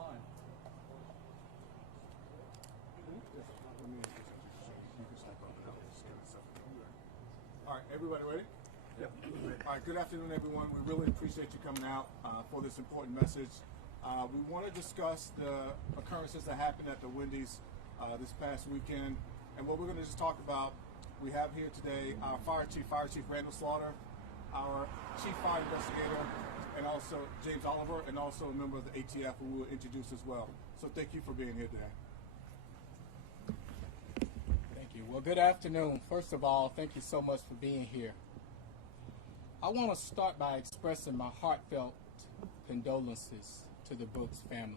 online. All right, everybody ready? Yep. All right, good afternoon, everyone. We really appreciate you coming out for this important message. We want to discuss the occurrences that happened at the Wendy's this past weekend. And what we're going to just talk about, we have here today our Fire Chief Randall Slaughter, our Chief Fire Investigator, and also James Oliver, and also a member of the ATF who we'll introduce as well. So thank you for being here today. Thank you. Well, good afternoon. First of all, thank you so much for being here. I want to start by expressing my heartfelt condolences to the Brooks family,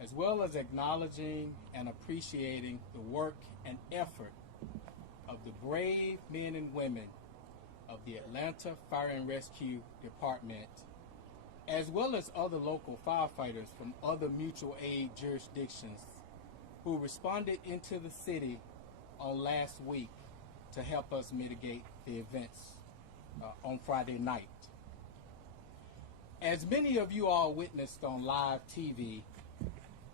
as well as acknowledging and appreciating the work and effort of the brave men and women of the Atlanta Fire and Rescue Department, as well as other local firefighters from other mutual aid jurisdictions who responded into the city on last week to help us mitigate the events on Friday night. As many of you all witnessed on live TV,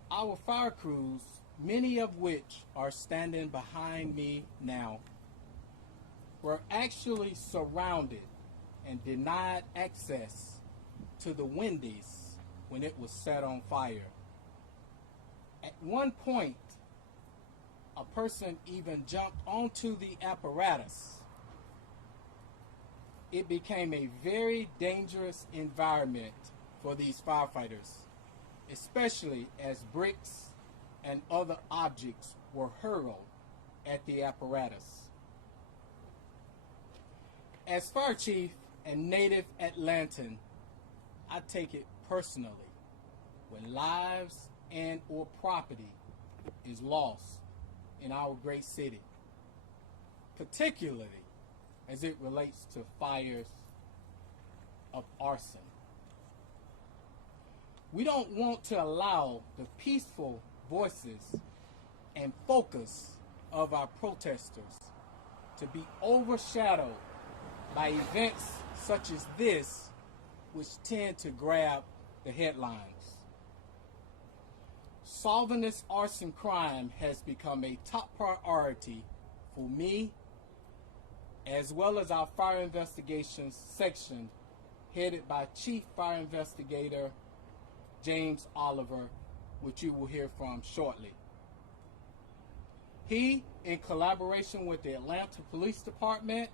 our fire crews, many of which are standing behind me now, were actually surrounded and denied access to the Wendy's when it was set on fire. At one point, a person even jumped onto the apparatus. It became a very dangerous environment for these firefighters, especially as bricks and other objects were hurled at the apparatus. As fire chief and native Atlantan, I take it personally when lives and or property is lost in our great city, particularly as it relates to fires of arson. We don't want to allow the peaceful voices and focus of our protesters to be overshadowed by events such as this, which tend to grab the headlines. Solving this arson crime has become a top priority for me, as well as our fire investigations section headed by Chief Fire Investigator James Oliver, which you will hear from shortly. He, in collaboration with the Atlanta Police Department,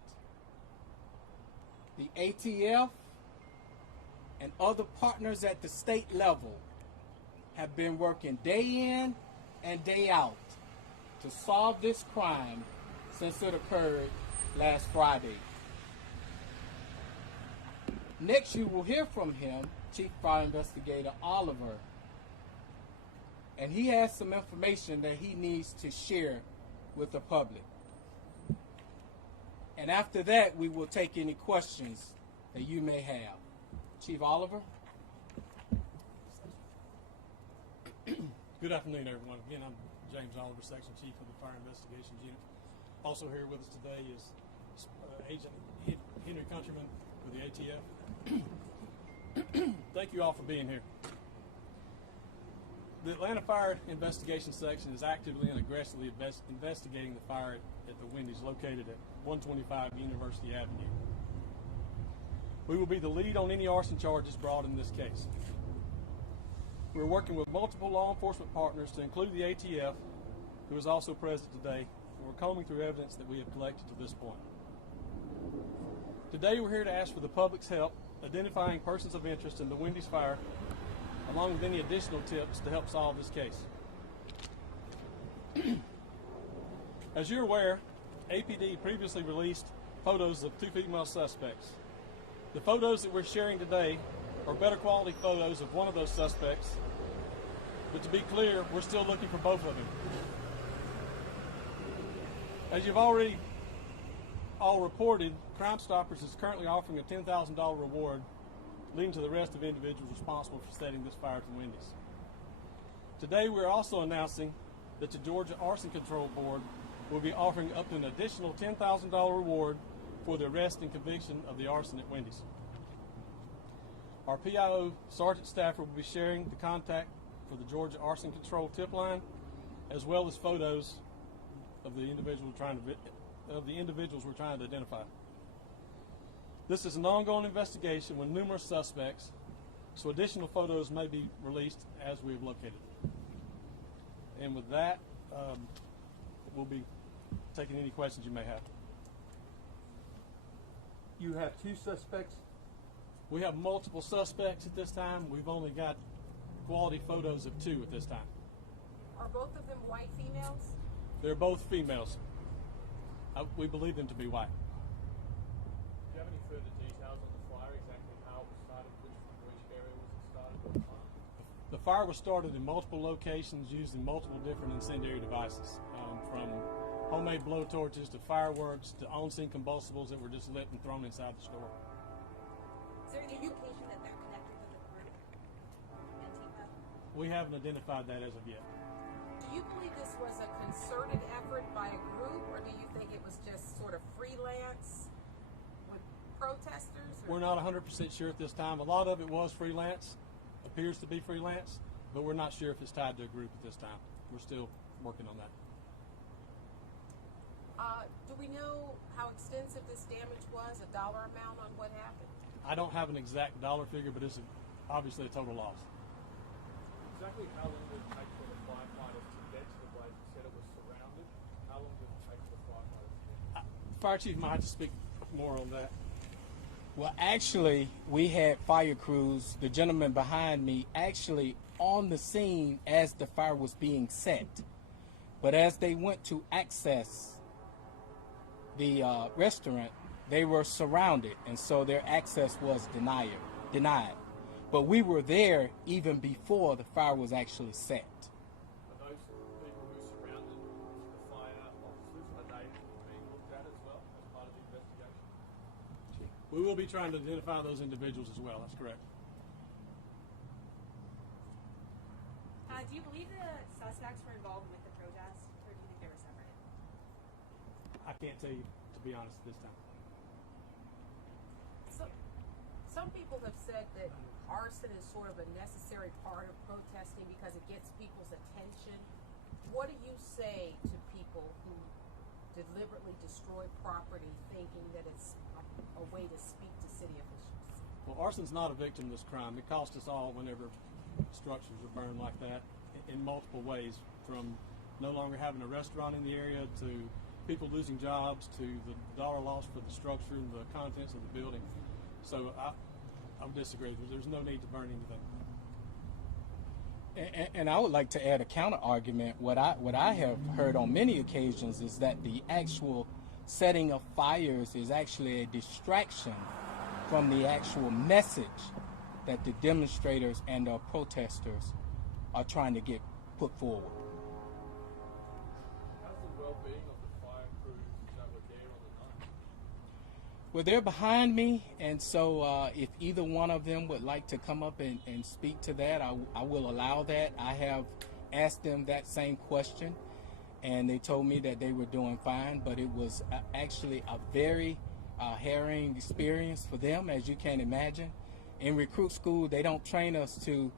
the ATF, and other partners at the state level, have been working day in and day out to solve this crime since it occurred last Friday. Next, you will hear from him, Chief Fire Investigator Oliver, and he has some information that he needs to share with the public. And after that, we will take any questions that you may have. Chief Oliver? Good afternoon, everyone. Again, I'm James Oliver, Section Chief of the Fire Investigations Unit. Also here with us today is Agent Henry Countryman with the ATF. Thank you all for being here. The Atlanta Fire Investigation Section is actively and aggressively investigating the fire at the Wendy's located at 125 University Avenue. We will be the lead on any arson charges brought in this case. We're working with multiple law enforcement partners to include the ATF, who is also present today, and we're combing through evidence that we have collected to this point. Today we're here to ask for the public's help identifying persons of interest in the Wendy's fire, along with any additional tips to help solve this case. As you're aware, APD previously released photos of 2 female suspects. The photos that we're sharing today are better quality photos of one of those suspects, but to be clear, we're still looking for both of them. As you've already all reported, Crime Stoppers is currently offering a $10,000 reward, leading to the arrest of individuals responsible for setting this fire to Wendy's. Today we're also announcing that the Georgia Arson Control Board will be offering up to an additional $10,000 reward for the arrest and conviction of the arson at Wendy's. Our PIO sergeant staffer will be sharing the contact for the Georgia Arson Control tip line, as well as photos of the individuals we're trying to identify. This is an ongoing investigation with numerous suspects, so additional photos may be released as we have located. And with that, we'll be taking any questions you may have. You have 2 suspects? We have multiple suspects at this time. We've only got quality photos of 2 at this time. Are both of them white females? They're both females. We believe them to be white. Do you have any further details on the fire, exactly how it was started, which area was it started? The fire was started in multiple locations using multiple different incendiary devices, from homemade blowtorches to fireworks to on-scene combustibles that were just lit and thrown inside the store. Is there any indication that they're connected with the group, Antifa? We haven't identified that as of yet. Do you believe this was a concerted effort by a group, or do you think it was just sort of freelance with protesters? Or? We're not 100% sure at this time. A lot of it was freelance, appears to be freelance, but we're not sure if it's tied to a group at this time. We're still working on that. Do we know how extensive this damage was, a dollar amount on what happened? I don't have an exact dollar figure, but it's obviously a total loss. Exactly how long did it take for the firefighters to get to the blaze? You said it was surrounded. How long did it take for the firefighters to get? Fire chief might have to speak more on that. Well, actually, we had fire crews, the gentleman behind me, actually on the scene as the fire was being set. But as they went to access the restaurant, they were surrounded, and so their access was denied. But we were there even before the fire was actually set. Are those people who surrounded the fire officers, are they being looked at as well as part of the investigation? We will be trying to identify those individuals as well. That's correct. Do you believe the suspects were involved with the protest, or do you think they were separated? I can't tell you, to be honest, at this time. So, some people have said that arson is sort of a necessary part of protesting because it gets people's attention. What do you say to people who deliberately destroy property thinking that it's a way to speak to city officials? Well, arson's not a victim of this crime. It costs us all whenever structures are burned like that in multiple ways, from no longer having a restaurant in the area to people losing jobs to the dollar loss for the structure and the contents of the building. So I would disagree. There's no need to burn anything. And I would like to add a counter argument. What I have heard on many occasions is that the actual setting of fires is actually a distraction from the actual message that the demonstrators and the protesters are trying to get put forward. How's the well-being of the fire crews that were there on the night? Well, they're behind me, and so if either one of them would like to come up and speak to that, I will allow that. I have asked them that same question, and they told me that they were doing fine, but it was actually a very harrowing experience for them, as you can imagine. In recruit school, they don't train us to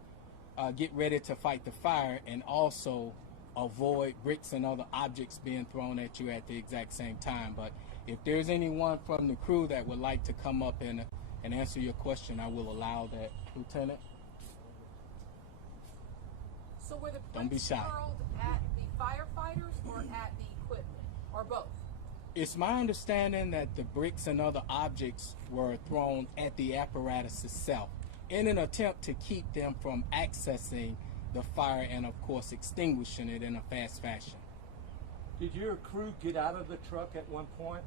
get ready to fight the fire and also avoid bricks and other objects being thrown at you at the exact same time. But if there's anyone from the crew that would like to come up and answer your question, I will allow that, Lieutenant. So were the Don't be bricks shy. hurled at the firefighters or at the equipment, or both? It's my understanding that the bricks and other objects were thrown at the apparatus itself in an attempt to keep them from accessing the fire and, of course, extinguishing it in a fast fashion. Did your crew get out of the truck at one point?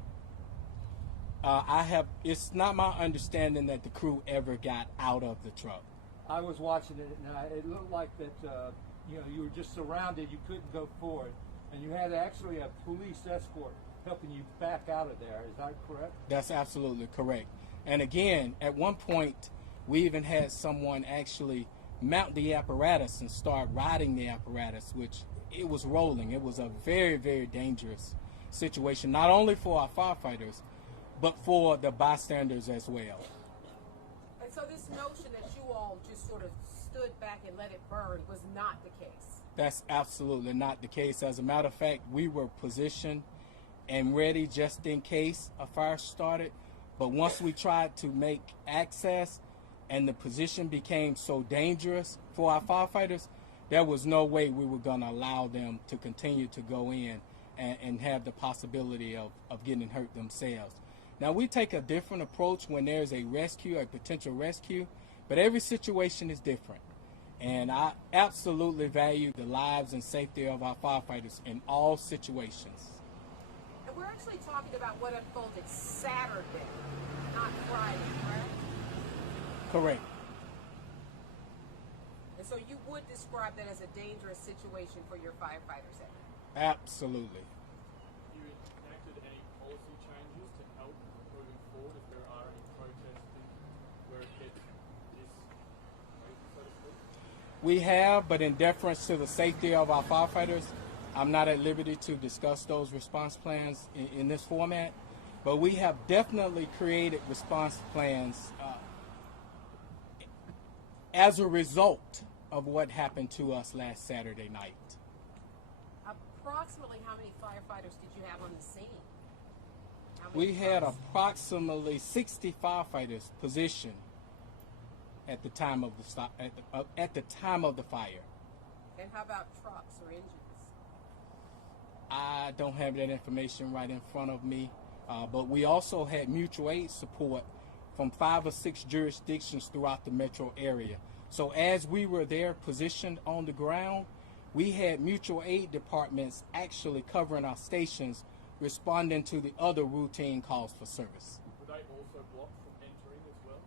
It's not my understanding that the crew ever got out of the truck. I was watching it, and it looked like that you were just surrounded. You couldn't go forward, and you had actually a police escort helping you back out of there. Is that correct? That's absolutely correct. And again, at one point, we even had someone actually mount the apparatus and start riding the apparatus, which it was rolling. It was a very, very dangerous situation, not only for our firefighters, but for the bystanders as well. And So this notion that you all just sort of stood back and let it burn was not the case. That's absolutely not the case. As a matter of fact, we were positioned and ready just in case a fire started. But once we tried to make access and the position became so dangerous for our firefighters, there was no way we were going to allow them to continue to go in and have the possibility of getting hurt themselves. Now, we take a different approach when there's a rescue, a potential rescue, but every situation is different. And I absolutely value the lives and safety of our firefighters in all situations. And we're actually talking about what unfolded Saturday, not Friday, correct? Correct. And so you would describe that as a dangerous situation for your firefighters there? Absolutely. You enacted any policy changes to help moving forward if there are any protesting where it gets this crazy, so to speak? We have, but in deference to the safety of our firefighters, I'm not at liberty to discuss those response plans in this format. But we have definitely created response plans as a result of what happened to us last Saturday night. Approximately how many firefighters did you have on the scene? How We many had trucks? approximately 60 firefighters positioned at the time of at the time of the fire. And how about trucks or engines? I don't have that information right in front of me, but we also had mutual aid support from 5 or 6 jurisdictions throughout the metro area. So as we were there positioned on the ground, we had mutual aid departments actually covering our stations, responding to the other routine calls for service. Were they also blocked from entering as well?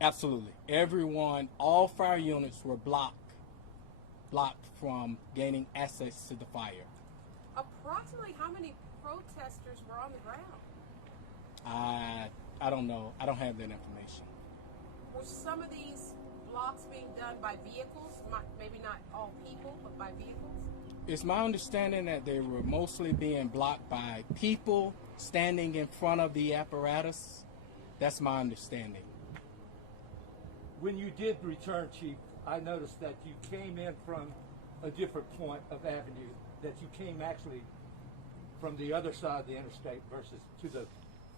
Absolutely. Everyone, all fire units were blocked from gaining access to the fire. Approximately how many protesters were on the ground? I don't know. I don't have that information. Were some of these blocks being done by vehicles? Maybe not all people, but by vehicles? It's my understanding that they were mostly being blocked by people standing in front of the apparatus. That's my understanding. When you did return, Chief, I noticed that you came in from a different point of avenue, that you came actually from the other side of the interstate versus to the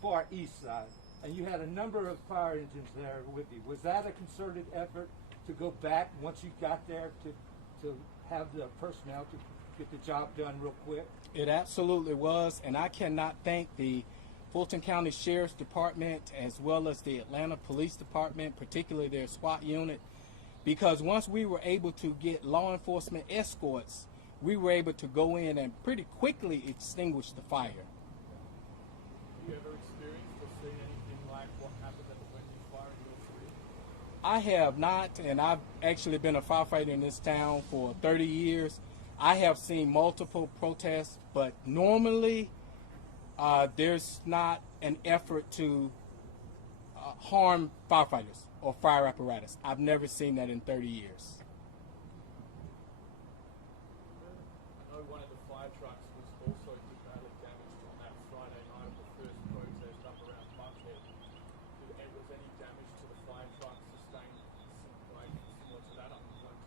far east side. And you had a number of fire engines there with you. Was that a concerted effort to go back once you got there to have the personnel to get the job done real quick? It absolutely was, and I cannot thank the Fulton County Sheriff's Department as well as the Atlanta Police Department, particularly their SWAT unit, because once we were able to get law enforcement escorts, we were able to go in and pretty quickly extinguish the fire. Have you ever experienced or seen anything like what happened at the Wendy fire in your career? I have not, and I've actually been a firefighter in this town for 30 years. I have seen multiple protests, but normally there's not an effort to harm firefighters or fire apparatus. I've never seen that in 30 years. I know one of the fire trucks was also badly damaged on that Friday night of the first protest up around Buckhead. Was any damage to the fire truck sustained similar to that up in zone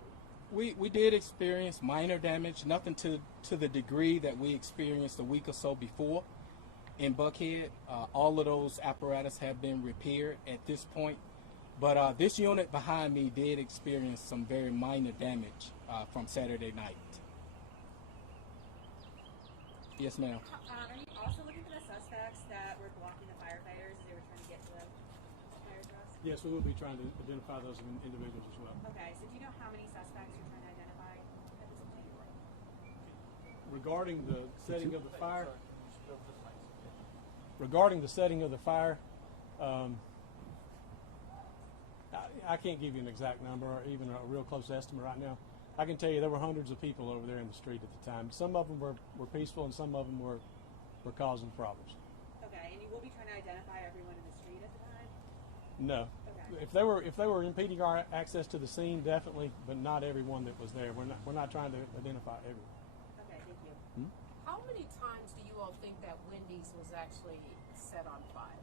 2? We did experience minor damage, nothing to the degree that we experienced a week or so before in Buckhead. All of those apparatus have been repaired at this point. But this unit behind me did experience some very minor damage from Saturday night. Yes, ma'am. Are you also looking for the suspects that were blocking the firefighters as they were trying to get to the fire trucks? Yes, we will be trying to identify those individuals as well. Okay, so do you know how many suspects you're trying to identify at this point? Regarding the setting of the fire, I can't give you an exact number or even a real close estimate right now. I can tell you there were hundreds of people over there in the street at the time. Some of them were peaceful and some of them were causing problems. Okay, and you will be trying to identify everyone in the street at the time? No. Okay. If they were impeding our access to the scene, definitely, but not everyone that was there. We're not trying to identify everyone. Okay, thank you. How many times do you all think that Wendy's was actually set on fire?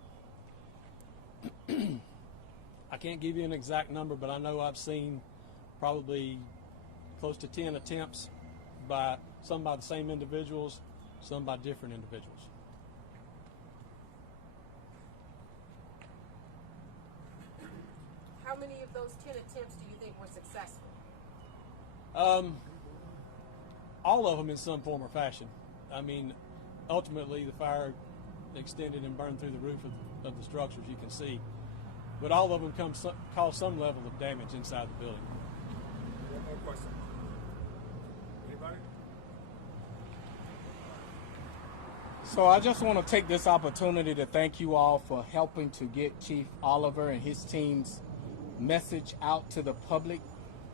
I can't give you an exact number, but I know I've seen probably close to 10 attempts by some by the same individuals, some by different individuals. How many of those 10 attempts do you think were successful? All of them in some form or fashion. I mean, ultimately the fire extended and burned through the roof of the structures, you can see. But all of them cause some level of damage inside the building. One more question. Anybody? So I just want to take this opportunity to thank you all for helping to get Chief Oliver and his team's message out to the public.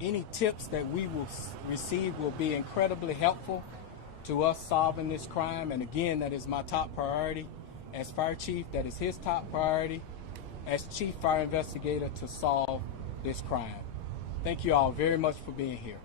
Any tips that we will receive will be incredibly helpful to us solving this crime. And again, that is my top priority. As fire chief, that is his top priority as chief fire investigator to solve this crime. Thank you all very much for being here.